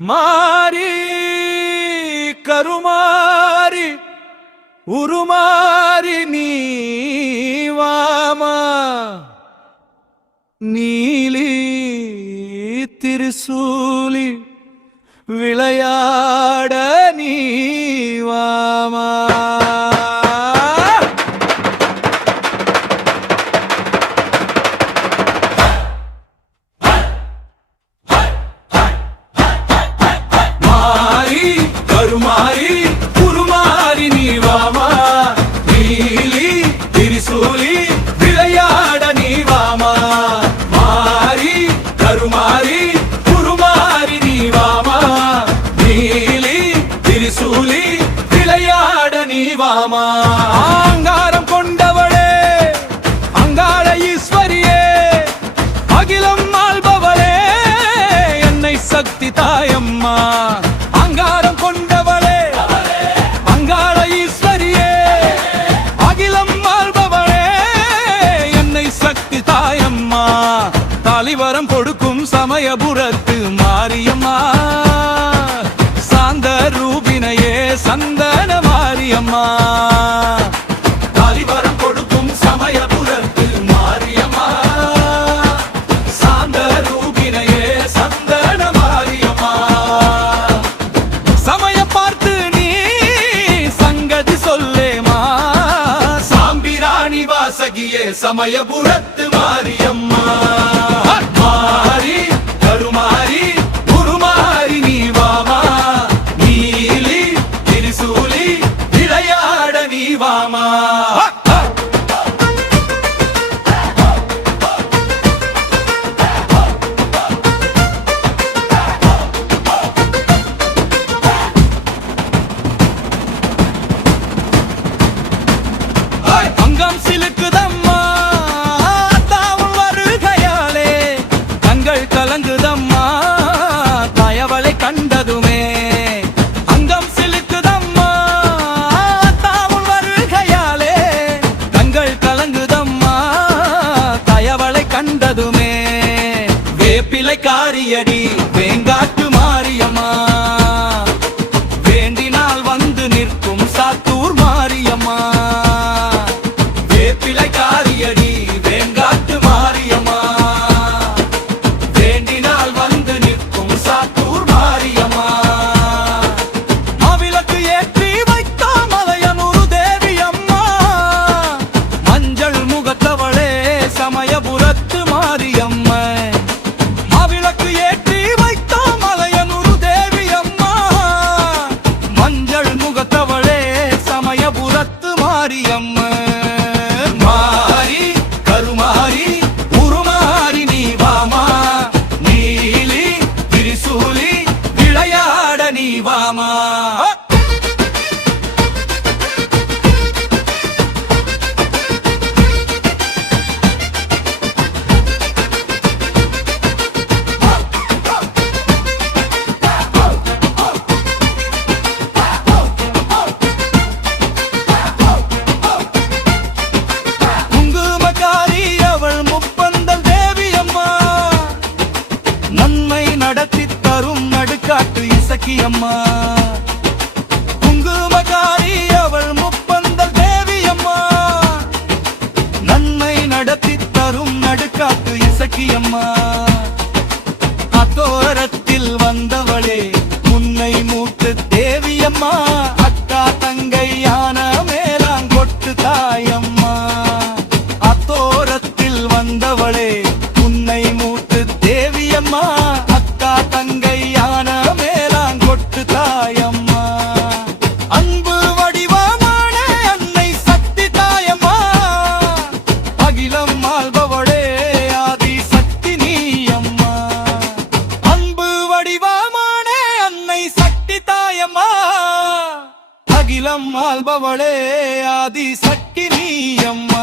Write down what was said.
மாறி கருமாறி உருமாறி நீவாமா நீலி திருசூலி விளையாட நீவாமா கருமாறி உருமாறி நீவாமா நீலி திரிசூலி விளையாட நீவாமா மாறி கருமாறி உருமாறி நீவாமா நீலி திரிசூலி விளையாட நீவாமா ஆங்காரம் கொண்டவளே அங்காள ஈஸ்வரியே அகிலம் ஆள்பவளே என்னை சக்தி தாயம்மா அங்காரம் கொண்டவளே அங்காள ஈஸ்வரியே அகிலம் ஆள்பவளே என்னை சக்தி தாயம்மா தாலிவரம் கொடுக்கும் சமயபுரத்து மாரியம்மா சாந்த ரூபினையே சந்தன மாரியம்மா தாலிவரம் கொடுக்கும் சமயபுரத்து மாரியம்மா சாந்த ரூபினையே சந்தன மாரியம்மா சமயம் பார்த்து நீ சங்கதி சொல்லேமா சாம்பிராணி வாசகியே சமயபுரத்து மாரியம்மா மாறி கருமாறி உருமாறி நீவாமா நீலி திரிசூலி விளையாட நீவாமா அங்கம் சிலுக்குதம்மா தாவும் வருகையாலே கண்கள் கலங்குதம்மா தயவளை கண்டதுமே அங்கம் சிலுக்குதம்மா தாவும் வருகையாலே கண்கள் கலங்குதம்மா தயவளை கண்டதுமே வேப்பிலை காரியடி வேங்காட்டு மாரியம்மா வேண்டினால் வந்து நிற்கும் சாத்தூர் மாரியம்மா காரியடி வேங்காட்டு மாரியம்மா வேண்டினால் வந்து நிற்கும் சாத்தூர் மாரியம்மா மாவிளக்கு ஏற்றி வைத்தாம் மலையனூரு தேவி அம்மா மஞ்சள் முகத்தவளே சமயபுரத்து மாரியம்மா மாவிளக்கு ஏற்றி வைத்தாம் மலையனூரு தேவி அம்மா மஞ்சள் முகத்தவளே சமயபுரத்து மாரியம்மா மாறி கருமாறி உருமாறி நீவாமா நீலி திரிசூலி விளையாட நீவாமா நடத்தி தரும் நடுக்காட்டு இசக்கியம்மா குங்குமகாரி அவள் முப்பந்தல் தேவியம்மா நன்மை நடத்தி தரும் நடுக்காட்டு இசக்கியம்மா அத்தோரத்தில் வந்தவளே முன்னை மூட்டு தேவியம்மா அக்கா தங்கை யான மேலாங்கொட்டு தாயம்மா அத்தோரத்தில் வந்தவளே முன்னை மூட்டு தேவியம்மா தங்கையான மேலாங்கொட்டு தாயம்மா அன்பு வடிவமான அன்னை சக்தி தாயம்மா அகிலம் ஆள்பவளே ஆதி சக்தி நீயம்மா அன்பு வடிவமான அன்னை சக்தி தாயம்மா அகிலம் ஆள்பவளே ஆதி சக்தி நீயம்மா